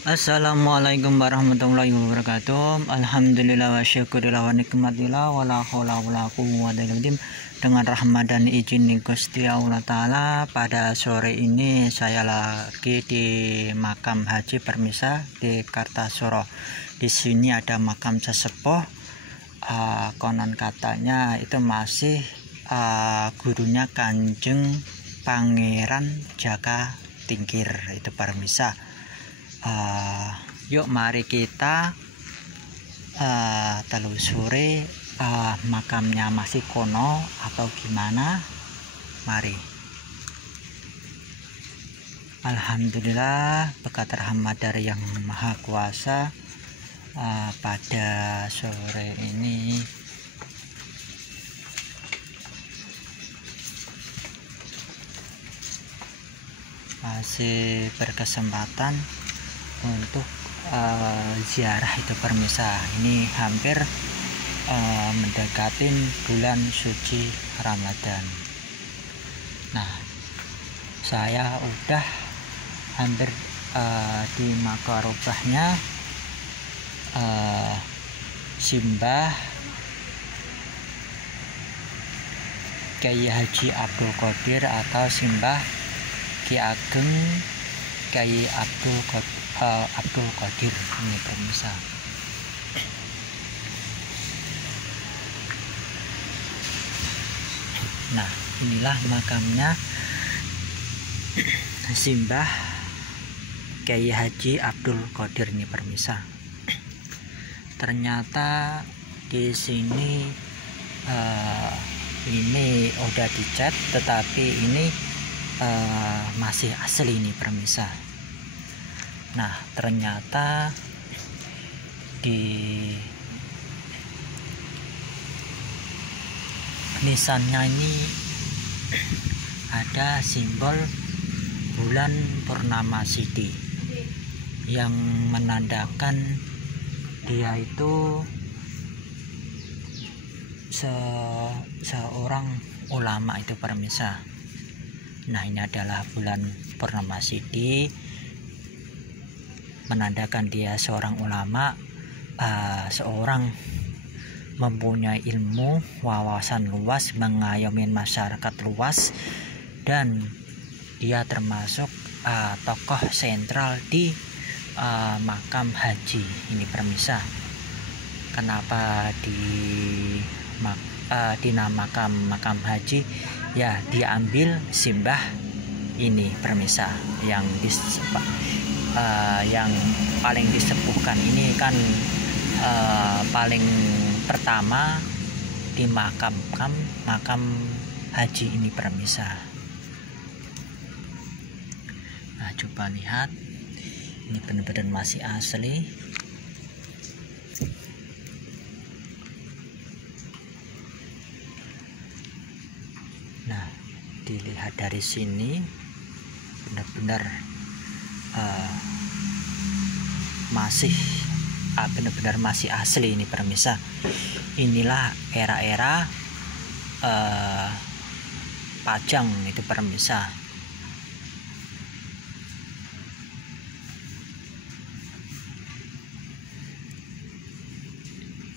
Assalamualaikum warahmatullahi wabarakatuh. Alhamdulillah wa syukurillah wa nikmatillah wa la haula wa la quwwata illa billah. Dengan rahmat dan izin Gusti Allah Ta'ala, pada sore ini saya lagi di makam haji Permisa di Kartasura. Di sini ada makam sesepuh, konon katanya itu masih gurunya Kanjeng Pangeran Jaka Tingkir, itu Permisa. Yuk mari kita telusuri makamnya masih kono atau gimana. Mari. Alhamdulillah, berkat rahmat dari Yang Maha Kuasa, pada sore ini masih berkesempatan untuk ziarah itu Permisa. Ini hampir mendekati bulan suci Ramadan. Nah, saya udah hampir di makarobahnya Simbah Kyai Haji Abdul Qadir atau Simbah Ki Ageng Kyai Abdul Qadir ini Permisa. Nah, inilah makamnya Simbah Kyai Haji Abdul Qadir ini Permisa. Ternyata di sini ini udah dicat, tetapi ini masih asli ini Permisa. Nah, ternyata di nisannya ini ada simbol bulan purnama Siti yang menandakan dia itu seorang ulama itu Permisa. Nah, ini adalah bulan purnama Siti, menandakan dia seorang ulama, seorang mempunyai ilmu, wawasan luas, mengayomi masyarakat luas, dan dia termasuk tokoh sentral di makam haji ini Permisa. Kenapa dinamakan makam haji? Ya, diambil simbah ini Permisa yang paling disepuhkan ini kan, paling pertama di makam haji ini Permisa. Nah, coba lihat, ini benar-benar masih asli. Nah, dilihat dari sini benar-benar benar-benar masih asli ini Permisa. Inilah era-era Pajang itu Permisa.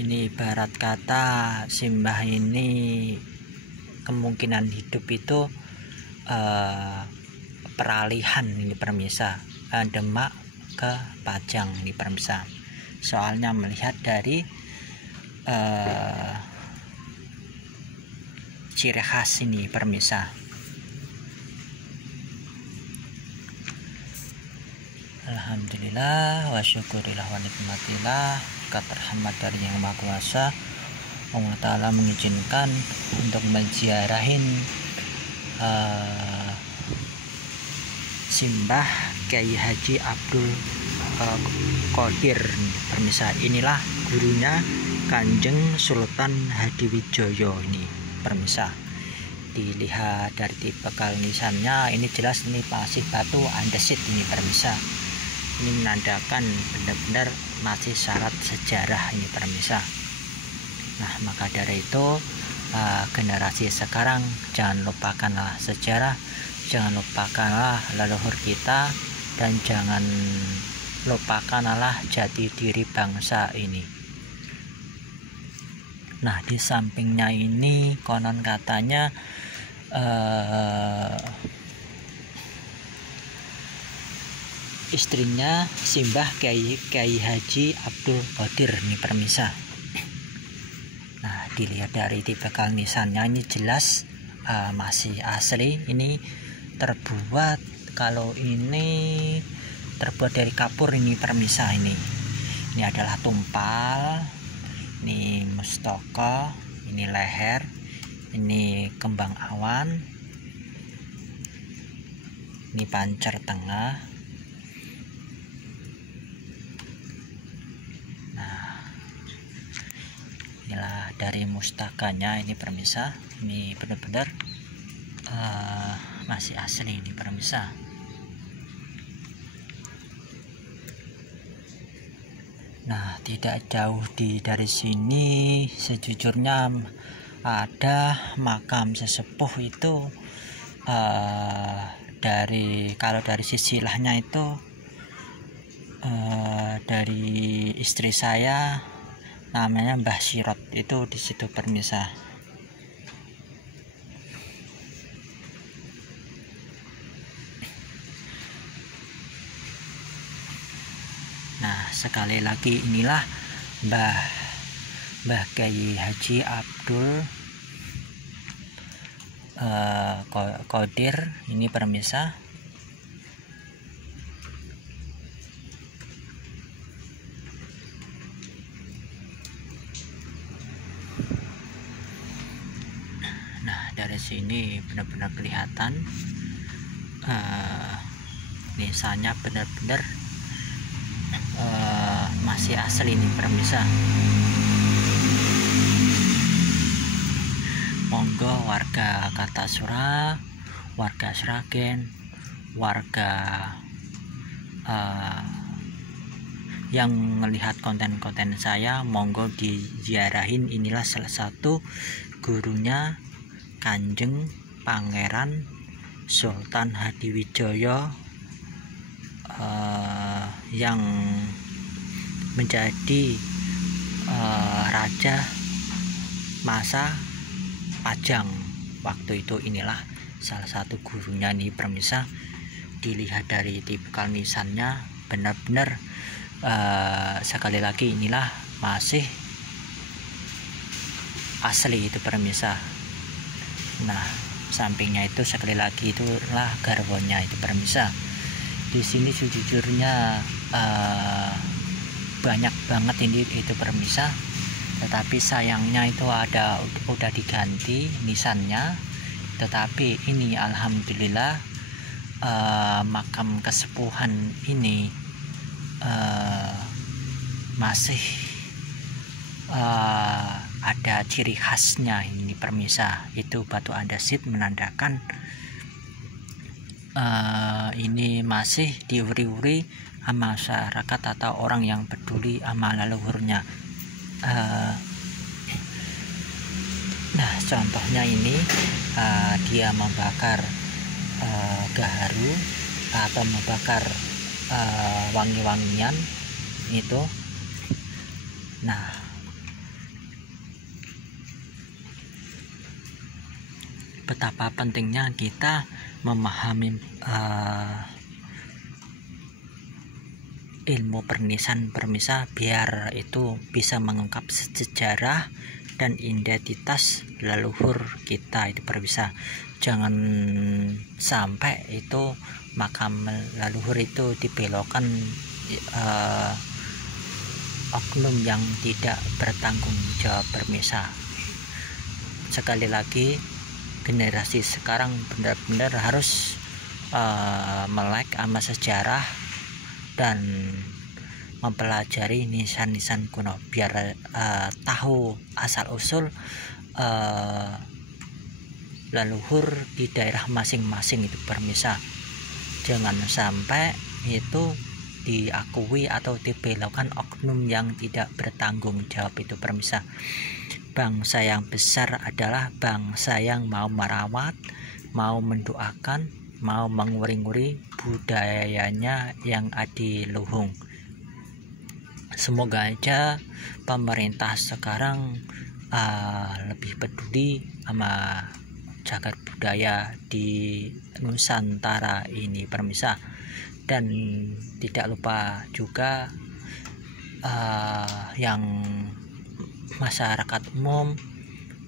Ini ibarat kata simbah ini kemungkinan hidup itu peralihan ini Permisa, Demak ke Pajang ini Permisa. Soalnya melihat dari ciri khas ini Permisa. Alhamdulillah wa syukurillah wa nikmatillah, berkat rahmat dari Yang Maha Kuasa, Allah Ta'ala mengizinkan untuk menziarahin Simbah Kyai Haji Abdul Qadir Permisa. Inilah gurunya Kanjeng Sultan Hadiwijoyo ini Permisa. Dilihat dari tipe nisannya, ini jelas ini masih batu andesit ini Permisa. Ini menandakan benar-benar masih syarat sejarah ini Permisa. Nah, maka dari itu generasi sekarang jangan lupakanlah sejarah, jangan lupakanlah leluhur kita, dan jangan lupakanlah jati diri bangsa ini. Nah, di sampingnya ini konon katanya istrinya Simbah Kiai Haji Abdul Qadir nih permisa. Nah, dilihat dari tipikal nisannya ini jelas masih asli. Ini terbuat, kalau ini terbuat dari kapur ini permisa. Ini adalah tumpal, ini mustaka, ini leher, ini kembang awan, ini pancer tengah. Inilah dari mustakanya ini permisa. Ini benar-benar masih asli ini permisa. Nah, tidak jauh dari sini sejujurnya ada makam sesepuh itu. Kalau dari sisi lahnya itu dari istri saya, namanya Mbah Sirot, itu di situ permisa. Nah, sekali lagi inilah Mbah Kiai Haji Abdul Qadir ini permisa. Dari sini benar-benar kelihatan nisannya benar-benar masih asli nih permisa. Monggo warga Kartasura, warga Sragen, warga yang melihat konten-konten saya, monggo diziarahin. Inilah salah satu gurunya Kanjeng Pangeran Sultan Hadiwijaya yang menjadi raja masa Pajang waktu itu. Inilah salah satu gurunya nih permisa. Dilihat dari tipikal nisannya benar-benar sekali lagi inilah masih asli itu permisa. Nah, sampingnya itu sekali lagi itulah garwonya itu permisa. Di sini sejujurnya banyak banget ini itu permisa, tetapi sayangnya itu udah diganti nisannya. Tetapi ini alhamdulillah makam kesepuhan ini masih ada ciri khasnya ini permisa. Itu batu andesit menandakan ini masih diuri-uri sama masyarakat atau orang yang peduli sama leluhurnya. Nah, contohnya ini dia membakar gaharu atau membakar wangi-wangian itu. Nah, betapa pentingnya kita memahami ilmu pernisan permisa, biar itu bisa mengungkap sejarah dan identitas leluhur kita itu permisa. Jangan sampai itu makam leluhur itu dibelokkan oknum yang tidak bertanggung jawab permisa. Sekali lagi, generasi sekarang benar-benar harus melek sama sejarah dan mempelajari nisan-nisan kuno biar tahu asal usul leluhur di daerah masing-masing itu permisa. Jangan sampai itu diakui atau dibelokkan oknum yang tidak bertanggung jawab itu permisa. Bangsa yang besar adalah bangsa yang mau merawat, mau mendoakan, mau menguri-nguri budayanya yang adiluhung. Semoga aja pemerintah sekarang lebih peduli sama cagar budaya di Nusantara ini pemirsa. Dan tidak lupa juga yang masyarakat umum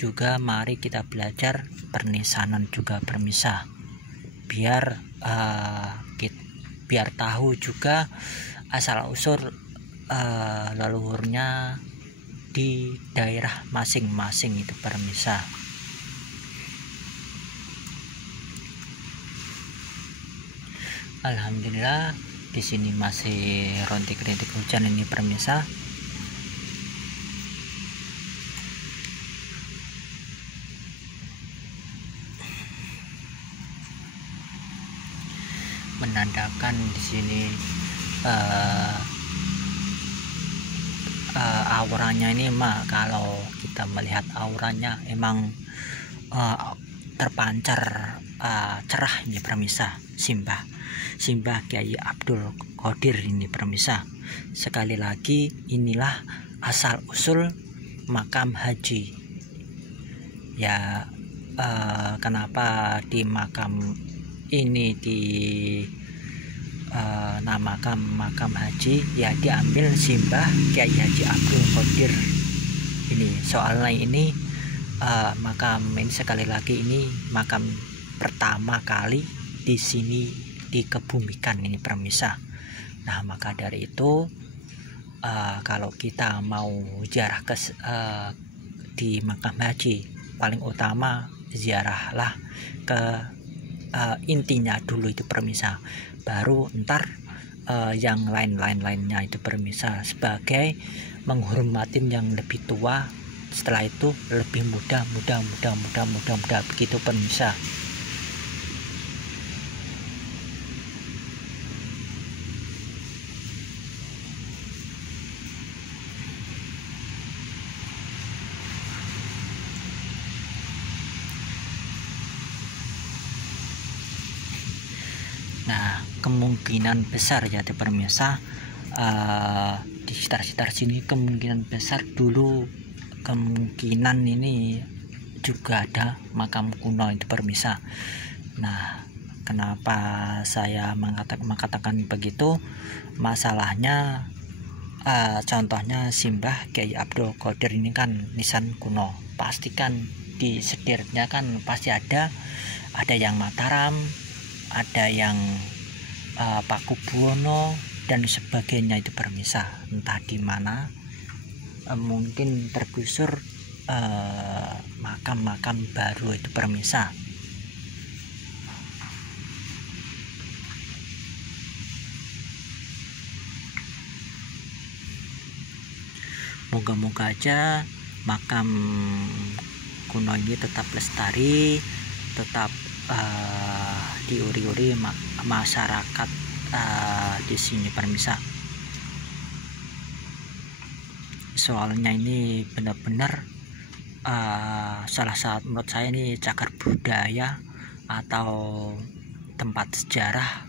juga, mari kita belajar pernisanan juga pemirsa, biar tahu juga asal usul leluhurnya di daerah masing-masing itu pemirsa. Alhamdulillah di sini masih rintik-rintik hujan ini pemirsa. Menandakan di sini auranya ini kalau kita melihat auranya emang terpancar cerah ini pemirsa. Simbah Kiai Abdul Qadir ini pemirsa. Sekali lagi, inilah asal usul makam haji ya. Kenapa di makam ini namakan makam haji ya, diambil simbah Kiai Haji Abdul Qadir ini. Soalnya ini makam ini sekali lagi ini makam pertama kali di sini dikebumikan ini pemirsa. Nah, maka dari itu kalau kita mau ziarah di makam haji, paling utama ziarahlah ke intinya dulu itu pemirsa, baru ntar yang lainnya itu pemirsa, sebagai menghormatin yang lebih tua. Setelah itu lebih mudah begitu pemirsa. Nah, kemungkinan besar ya pemirsa, di sekitar sini kemungkinan besar dulu kemungkinan ini juga ada makam kuno itu pemirsa. Nah, kenapa saya mengatakan begitu? Masalahnya contohnya simbah Kiai Abdul Qadir ini kan nisan kuno, pastikan di setirnya kan pasti ada yang Mataram, ada yang Pakubuwono dan sebagainya itu pemirsa. Entah di mana mungkin tergusur makam-makam baru itu pemirsa. Moga-moga aja makam kuno ini tetap lestari, tetap diuri-uri masyarakat di sini pemirsa. Soalnya ini benar-benar salah satu menurut saya ini cagar budaya atau tempat sejarah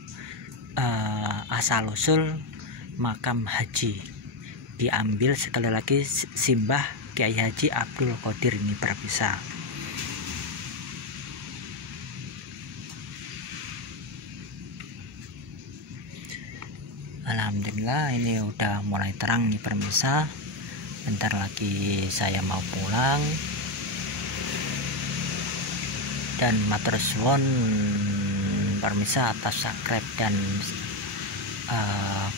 asal usul makam haji, diambil sekali lagi simbah Kiai Haji Abdul Qadir ini pemirsa. Alhamdulillah ini udah mulai terang nih pemirsa. Bentar lagi saya mau pulang. Dan matur suwun pemirsa atas subscribe dan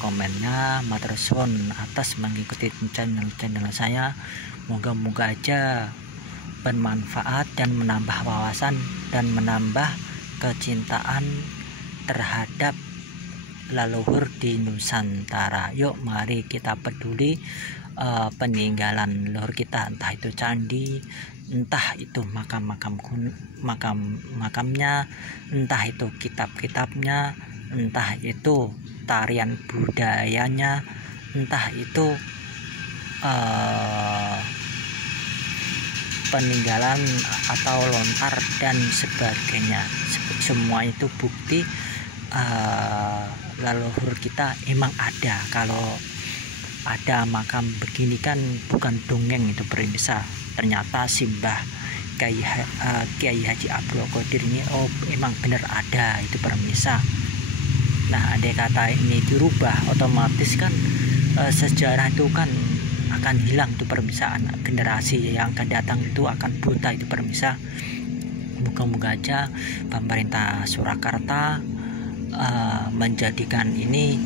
komennya. Matur suwun atas mengikuti channel saya. Moga-moga aja bermanfaat dan menambah wawasan dan menambah kecintaan terhadap leluhur di Nusantara. Yuk mari kita peduli peninggalan leluhur kita, entah itu candi, entah itu makamnya, entah itu kitab-kitabnya, entah itu tarian budayanya, entah itu peninggalan atau lontar dan sebagainya. Semua itu bukti leluhur kita emang ada. Kalau ada makam begini kan bukan dongeng itu pemirsa. Ternyata Simbah Kiai Haji Abdul Qadir ini emang benar ada itu pemirsa. Nah, andai kata ini dirubah, otomatis kan sejarah itu kan akan hilang itu pemirsa. Generasi yang akan datang itu akan buta itu pemirsa. Moga-moga aja pemerintah Surakarta menjadikan ini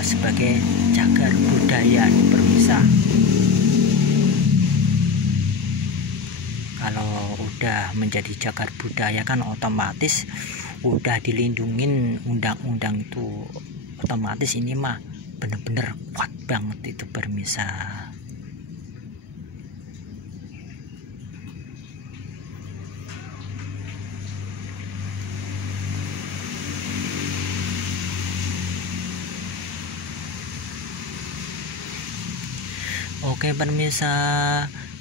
sebagai cagar budaya pemirsa. Kalau udah menjadi cagar budaya kan otomatis udah dilindungin undang-undang itu, otomatis ini mah bener-bener kuat banget itu pemirsa. Oke pemirsa,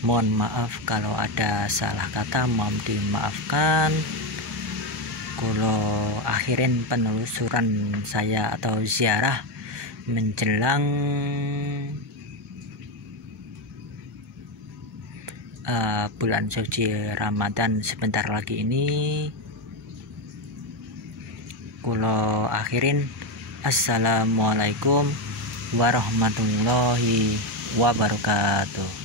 mohon maaf kalau ada salah kata, mohon dimaafkan. Kalau akhirin penelusuran saya atau ziarah menjelang bulan suci Ramadan sebentar lagi ini, kalau akhirin assalamualaikum warahmatullahi wabarakatuh.